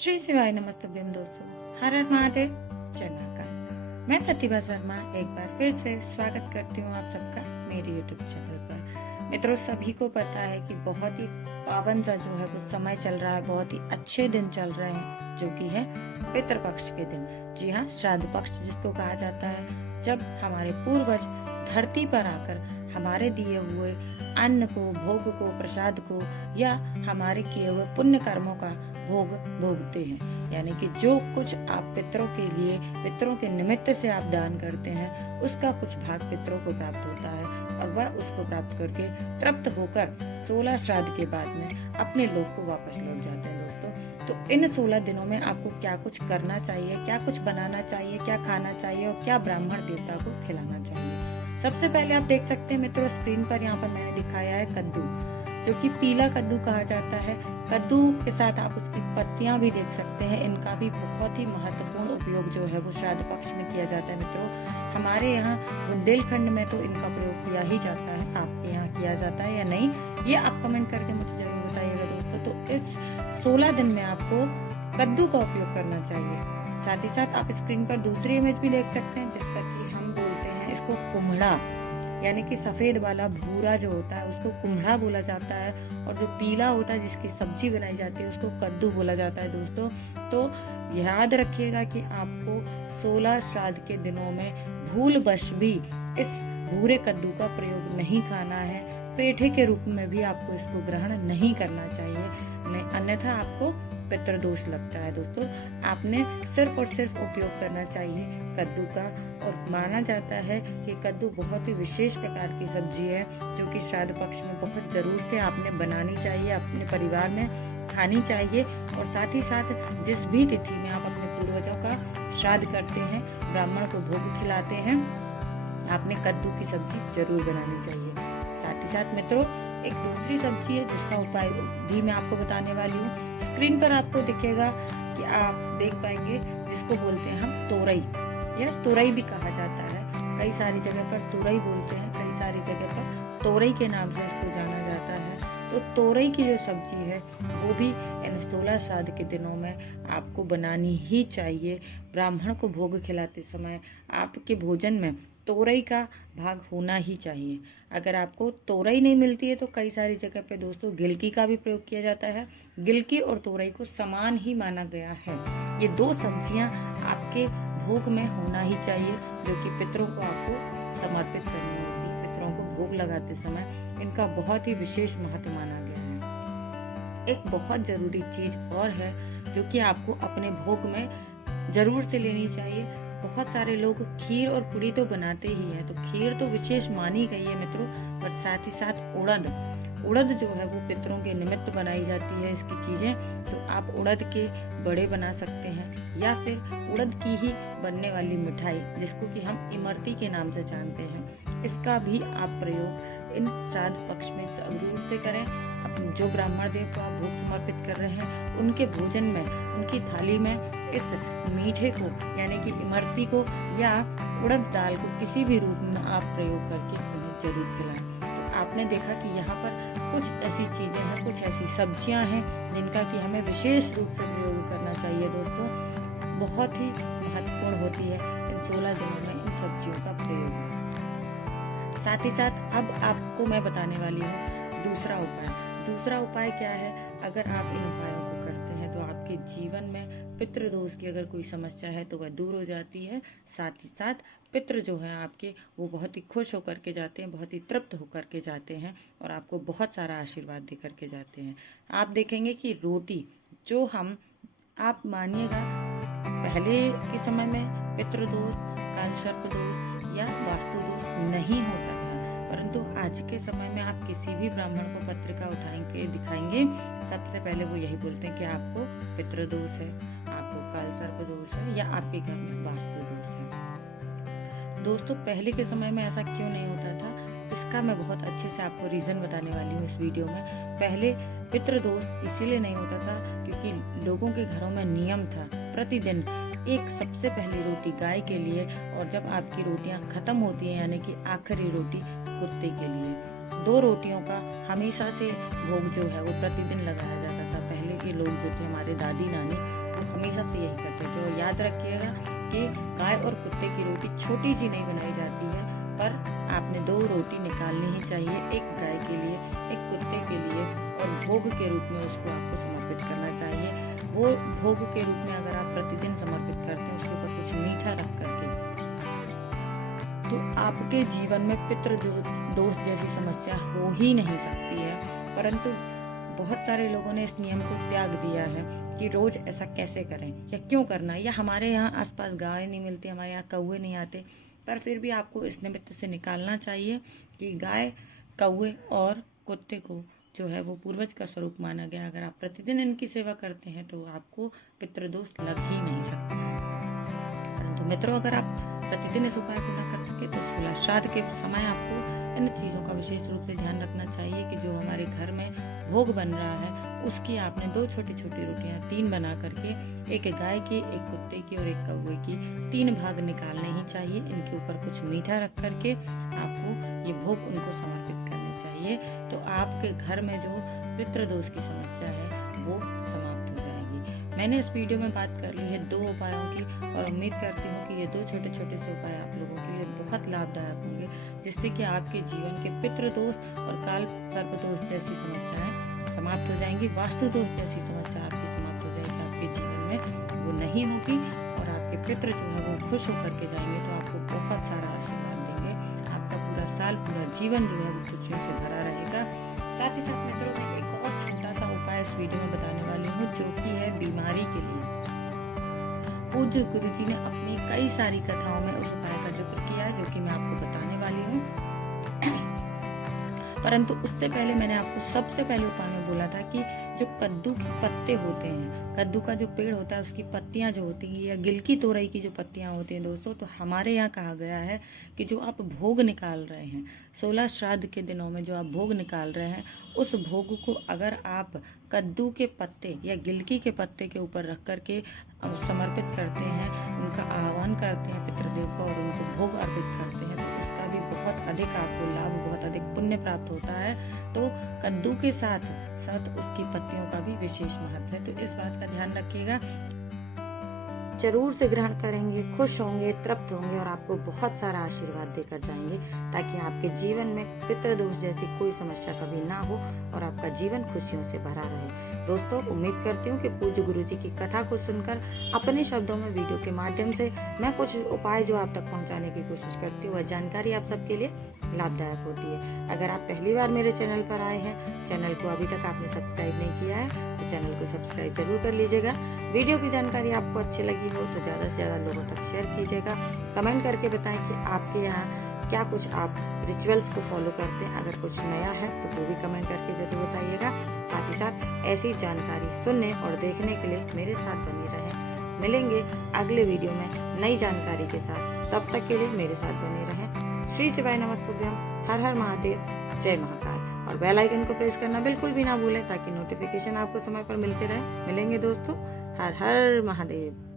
श्री शिवाय नमस्तुभ्यम दोस्तों। हर हर महादेव, जय महाकाल। मैं प्रतिभा शर्मा एक बार फिर से स्वागत करती हूँ आप सबका मेरे YouTube चैनल पर। मित्रों, सभी को पता है कि बहुत ही पावन सा जो है वो समय चल रहा है, बहुत ही अच्छे दिन चल रहे हैं, जो कि है पितृपक्ष के दिन। जी हाँ, श्राद्ध पक्ष जिसको कहा जाता है, जब हमारे पूर्वज धरती पर आकर हमारे दिए हुए अन्न को, भोग को, प्रसाद को या हमारे किए हुए पुण्य कर्मों का भोग भोगते हैं। यानी कि जो कुछ आप पितरों के लिए, पितरों के निमित्त से आप दान करते हैं, उसका कुछ भाग पितरों को प्राप्त होता है और वह उसको प्राप्त करके तृप्त होकर 16 श्राद्ध के बाद में अपने लोक को वापस लौट जाते हैं दोस्तों। तो इन 16 दिनों में आपको क्या कुछ करना चाहिए, क्या कुछ बनाना चाहिए, क्या खाना चाहिए और क्या ब्राह्मण देवता को खिलाना चाहिए। सबसे पहले आप देख सकते हैं मित्रों, स्क्रीन पर यहाँ पर मैंने दिखाया है कद्दू, जो कि पीला कद्दू कहा जाता है। कद्दू के साथ आप उसकी पत्तियां भी देख सकते हैं। इनका भी बहुत ही महत्वपूर्ण उपयोग जो है वो श्राद्ध पक्ष में किया जाता है मित्रों। हमारे यहाँ बुंदेलखंड में तो इनका प्रयोग किया ही जाता है। आपके यहाँ किया जाता है या नहीं, ये आप कमेंट करके मुझे जरूर बताइएगा दोस्तों। तो इस 16 दिन में आपको कद्दू का उपयोग करना चाहिए। साथ ही साथ आप स्क्रीन पर दूसरी इमेज भी देख सकते हैं, जिस पर कि हम बोलते हैं इसको कुम्हड़ा, यानी कि सफेद वाला भूरा जो होता है उसको कुम्हड़ा बोला जाता है, और जो पीला होता है जिसकी सब्जी बनाई जाती है उसको कद्दू बोला जाता है दोस्तों। तो याद रखिएगा कि आपको 16 श्राद्ध के दिनों में भूलवश भी इस भूरे कद्दू का प्रयोग नहीं खाना है। पेठे के रूप में भी आपको इसको ग्रहण नहीं करना चाहिए, नहीं, अन्यथा आपको पितृदोष लगता है दोस्तों। आपने सिर्फ और सिर्फ उपयोग करना चाहिए कद्दू का। और माना जाता है कि कद्दू बहुत ही विशेष प्रकार की सब्जी है, जो कि श्राद्ध पक्ष में बहुत जरूर से आपने बनानी चाहिए, अपने परिवार में खानी चाहिए। और साथ ही साथ जिस भी तिथि में आप अपने पूर्वजों का श्राद्ध करते हैं, ब्राह्मण को भोग खिलाते हैं, आपने कद्दू की सब्जी जरूर बनानी चाहिए। साथ ही साथ मित्रों, एक दूसरी सब्जी है जिसका उपाय भी मैं आपको बताने वाली हूँ। स्क्रीन पर आपको दिखेगा कि आप देख पाएंगे, जिसको बोलते हैं हम तोरई, या तुरई भी कहा जाता है। कई सारी जगह पर तुरई बोलते हैं, कई सारी जगह पर तोरई के नाम से इसको जाना जाता है। तो तोरई की जो सब्जी है वो भी इन 16 श्राद्ध के दिनों में आपको बनानी ही चाहिए। ब्राह्मण को भोग खिलाते समय आपके भोजन में तोरई का भाग होना ही चाहिए। अगर आपको तोरई नहीं मिलती है तो कई सारी जगह पे दोस्तों गिलकी का भी प्रयोग किया जाता है। गिलकी और तोरई को समान ही माना गया है। ये दो सब्जियां आपके भोग में होना ही चाहिए, जो कि पितरों को आपको समर्पित करनी होती है। पितरों को भोग लगाते समय इनका बहुत ही विशेष महत्व माना गया है। एक बहुत जरूरी चीज और है जो कि आपको अपने भोग में जरूर से लेनी चाहिए। बहुत सारे लोग खीर और पूड़ी तो बनाते ही हैं, तो खीर तो विशेष मानी गई है मित्रों, और साथ ही साथ उड़द जो है वो पितरों के निमित्त बनाई जाती है इसकी चीजें। तो आप उड़द के बड़े बना सकते हैं, या फिर उड़द की ही बनने वाली मिठाई, जिसको कि हम इमरती के नाम से जानते हैं, इसका भी आप प्रयोग इन श्राद्ध पक्ष में जरूर से करें। जो ब्राह्मण देव को आप भोग समर्पित कर रहे हैं, उनके भोजन में, उनकी थाली में इस मीठे को, यानी कि इमरती को या उड़द दाल को किसी भी रूप में आप प्रयोग करके उन्हें जरूर खिलाएं। तो आपने देखा कि यहाँ पर कुछ ऐसी चीजें हैं, कुछ ऐसी सब्जियां हैं जिनका कि हमें विशेष रूप से प्रयोग करना चाहिए दोस्तों। बहुत ही महत्वपूर्ण होती है इन 16 दिनों में इन सब्जियों का प्रयोग। साथ ही साथ अब आपको मैं बताने वाली हूँ दूसरा उपाय। दूसरा उपाय क्या है? अगर आप इन उपायों को करते हैं तो आपके जीवन में पितृदोष की अगर कोई समस्या है तो वह दूर हो जाती है। साथ ही साथ पितृ जो है आपके, वो बहुत ही खुश होकर के जाते हैं, बहुत ही तृप्त होकर के जाते हैं और आपको बहुत सारा आशीर्वाद दे करके जाते हैं। आप देखेंगे कि रोटी जो आप मानिएगा, पहले के समय में पितृदोष, कालसर्प दोष या वास्तु दोष नहीं होता था, परंतु आज के समय में आप किसी भी ब्राह्मण को पत्रिका उठाएंगे, दिखाएंगे, सबसे पहले वो यही बोलते हैं कि आपको पितृदोष है, आपको कालसर्प दोष है, या आपके घर में वास्तु दोष है। दोस्तों, पहले के समय में ऐसा क्यों नहीं होता था, इसका मैं बहुत अच्छे से आपको रीजन बताने वाली हूँ इस वीडियो में। पहले पितृदोष इसीलिए नहीं होता था क्योंकि लोगों के घरों में नियम था, प्रतिदिन एक सबसे पहली रोटी गाय के लिए, और जब आपकी रोटियां खत्म होती हैं, यानी कि आखिरी रोटी कुत्ते के लिए। 2 रोटियों का हमेशा से भोग जो है वो प्रतिदिन लगाया जाता था। पहले के लोग जो थे, हमारे दादी नानी, हमेशा से यही करते थे। और याद रखिएगा कि गाय और कुत्ते की रोटी छोटी सी नहीं बनाई जाती है, पर आपने 2 रोटी निकालनी ही चाहिए, एक गाय के लिए, एक कुत्ते के लिए, और भोग के रूप में उसको आपको समर्पित करना चाहिए। वो भोग के रूप में अगर आप प्रतिदिन समर्पित करते हैं उसके ऊपर कुछ मीठा रख करके, तो आपके जीवन में पितृ दोष जैसी समस्या हो ही नहीं सकती है। परंतु बहुत सारे लोगों ने इस नियम को त्याग दिया है कि रोज ऐसा कैसे करें या क्यों करना है, या हमारे यहाँ आसपास गाय नहीं मिलती, हमारे यहाँ कौवे नहीं आते। पर फिर भी आपको इस निमित्त से निकालना चाहिए कि गाय, कौवे और कुत्ते को जो है वो पूर्वज का स्वरूप माना गया। अगर आप प्रतिदिन इनकी सेवा करते हैं तो आपको पितृदोष लग ही नहीं सकता है। परंतु मित्रों, अगर आप प्रतिदिन इस उपाय को न कर सके तो 16 श्राद्ध के समय आपको इन चीज़ों का विशेष रूप से ध्यान रखना चाहिए कि जो हमारे घर में भोग बन रहा है उसकी आपने 2 छोटी छोटी रोटियां 3 बना करके, एक गाय की, एक कुत्ते की और एक कौवे की 3 भाग निकालने ही चाहिए। इनके ऊपर कुछ मीठा रख करके आपको ये भोग उनको समर्पित करने चाहिए। तो आपके घर में जो पितृदोष की समस्या है वो समाप्त हो जाएगी। मैंने इस वीडियो में बात कर ली है 2 उपायों की, और उम्मीद करती हूँ कि ये 2 छोटे छोटे से उपाय आप लोगों के लिए बहुत लाभदायक होंगे, जिससे कि आपके जीवन के पितृदोष और काल सर्पदोष जैसी समस्याएं समाप्त हो जाएंगी। वास्तु दोष जैसी समस्या आपकी समाप्त हो जाएगी, आपके जीवन में वो नहीं होगी, और आपके पितृ जो है वो खुश होकर के जाएंगे, तो आपको बहुत सारा आशीर्वाद देंगे। आपका पूरा साल, पूरा जीवन जो है वो खुशियों से भरा रहेगा। साथ ही साथ मित्रों, मैं एक और छोटा सा उपाय इस वीडियो में बताने वाली हूँ, जो कि है बीमारी के लिए। पूज्य गुरुजी ने अपनी कई सारी कथाओं में उस उपाय का जिक्र किया है, जो कि मैं आपको बताने वाली हूँ। परंतु उससे पहले मैंने आपको सबसे पहले उपाय में बोला था कि जो कद्दू के पत्ते होते हैं, कद्दू का जो पेड़ होता है उसकी पत्तियां जो होती हैं, या गिलकी तोरई की जो पत्तियां होती हैं दोस्तों, तो हमारे यहाँ कहा गया है कि जो आप भोग निकाल रहे हैं 16 श्राद्ध के दिनों में, जो आप भोग निकाल रहे हैं, उस भोग को अगर आप कद्दू के पत्ते या गिलकी के पत्ते के ऊपर रख करके समर्पित करते हैं, उनका आह्वान करते हैं पितृदेव को, और उनको भोग अर्पित करते हैं, तो उसका भी बहुत अधिक आपको लाभ, बहुत अधिक पुण्य प्राप्त होता है। तो कद्दू के साथ साथ उसकी पत्तियों का भी विशेष महत्व है। तो इस बात का ध्यान रखिएगा, जरूर से ग्रहण करेंगे, खुश होंगे, तृप्त होंगे, और आपको बहुत सारा आशीर्वाद देकर जाएंगे, ताकि आपके जीवन में पितृदोष जैसी कोई समस्या कभी ना हो और आपका जीवन खुशियों से भरा रहे। दोस्तों, उम्मीद करती हूँ कि पूज्य गुरुजी की कथा को सुनकर अपने शब्दों में वीडियो के माध्यम से मैं कुछ उपाय जो आप तक पहुँचाने की कोशिश करती हूँ, वह जानकारी आप सबके लिए लाभदायक होती है। अगर आप पहली बार मेरे चैनल पर आए हैं, चैनल को अभी तक आपने सब्सक्राइब नहीं किया है, तो चैनल को सब्सक्राइब जरूर कर लीजिएगा। वीडियो की जानकारी आपको अच्छी लगी हो तो ज़्यादा से ज़्यादा लोगों तक शेयर कीजिएगा। कमेंट करके बताएं कि आपके यहाँ क्या कुछ आप रिचुअल्स को फॉलो करते हैं। अगर कुछ नया है तो वो भी कमेंट करके ज़रूर बताइएगा। साथ ही साथ ऐसी जानकारी सुनने और देखने के लिए मेरे साथ बने रहें। मिलेंगे अगले वीडियो में नई जानकारी के साथ, तब तक के लिए मेरे साथ बने रहें। श्री शिवाय नमस्तुभ्यम, हर हर महादेव, जय महाकाल। और बेल आइकन को प्रेस करना बिल्कुल भी ना भूलें, ताकि नोटिफिकेशन आपको समय पर मिलते रहे। मिलेंगे दोस्तों, हर हर महादेव।